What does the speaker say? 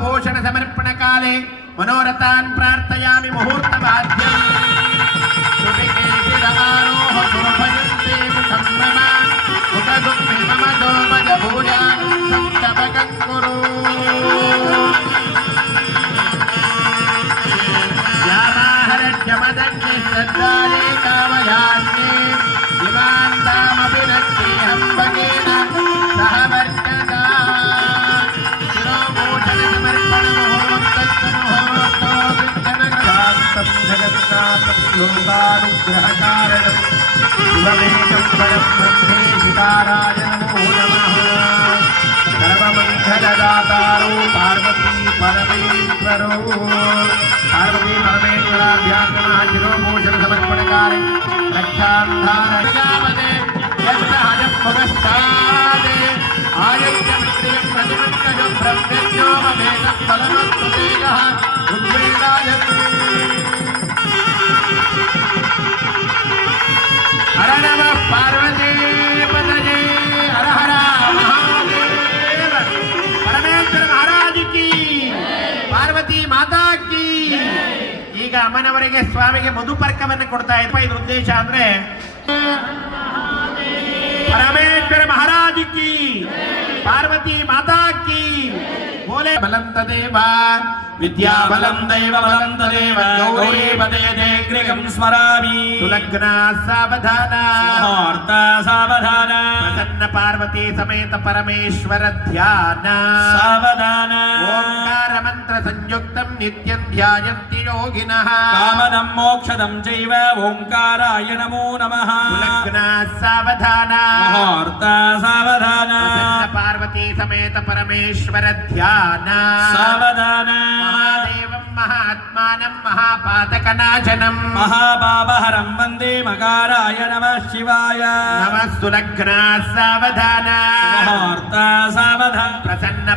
शिरोभूषण समर्पण काले मनोरथान् प्रार्थयामि मुहूर्तवाद्यम् सुभिके शिरारोह सुरभयन्ते मुखं मम मुखगुप्ते मम दोमजभूजा सप्तभगं कुरु यामाहरज्यमदग्नि श्रद्धाये कामयान्ये इमान्तामपि नत्येऽहं भगेन सह वर्तता शिरोभूषण समर्पण मुहूर्तमुहूर्तो विघ्ननाथं जगन्नाथं लोकानुग्रहकारणं शिवमेकं परं ब्रह्मेशिकाराय नमो नमः सर्वमङ्गलदातारो पार्वती परमेश्वरो पार्वती परमेश्वराभ्यां नमः शिरोभूषण समर्पणकाले रक्षान्धारयामदे यज्ञहजं पुरस्तादे आयज्ञमित्रियं प्रतिमन्त्रजं ब्रह्मज्ञो ममेकं फलमत्प्रतीयः ऋग्वेदाय हर नमः पार्वती पतये हर हर महादेव परमेश्वर महाराज की पार्वती माता की ಈಗ ಅಮ್ಮನವರಿಗೆ ಸ್ವಾಮಿಗೆ ಮಧುಪರ್ಕವನ್ನು ಕೊಡ್ತಾ ಇದ್ದ ಇದ್ರ ಉದ್ದೇಶ ಅಂದ್ರೆ ಪರಮೇಶ್ವರ ಮಹಾರಾಜ್ ಕಿ ಪಾರ್ವತಿ ಮಾತಾ ಕಿ ಬೋಲೆ ಬಲಂತ ದೇವ ವಿದ್ಯಾ ಬಲಂ ದೈವ ಬಲಂ ತದೇವ ಗೌರಿ ಪದೇ ದೇಗ್ರಿಗಂ ಸ್ಮರಾಮಿ ಸುಲಗ್ನ ಸಾವಧಾನ ಮುಹೂರ್ತ ಸಾವಧಾನ ಪ್ರಸನ್ನ ಪಾರ್ವತಿ ಸಮೇತ ಪರಮೇಶ್ವರ ಧ್ಯಾನ ಸಾವಧಾನ ಓಂಕಾರ ಮಂತ್ರ ಸಂಯುಕ್ತಂ ನಿತ್ಯಂ ಧ್ಯಾಯಂತಿ ಯೋಗಿನಃ ಕಾಮದಂ ಮೋಕ್ಷದಂ ಚೈವ ಓಂಕಾರಾಯ ನಮೋ ನಮಃ ಸುಲಗ್ನ ಸಾವಧಾನ ಮುಹೂರ್ತ ಸಾವಧಾನ ಪ್ರಸನ್ನ ಪಾರ್ವತಿ ಸಮೇತ ಪರಮೇಶ್ವರ ಧ್ಯಾನ ಸಾವಧಾನ महादेवं महात्मानं महापातकनाशनं महापापहरं वन्दे मकाराय नमः शिवाय नमः सुलग्ना सावधान मुहूर्त सावधान प्रसन्न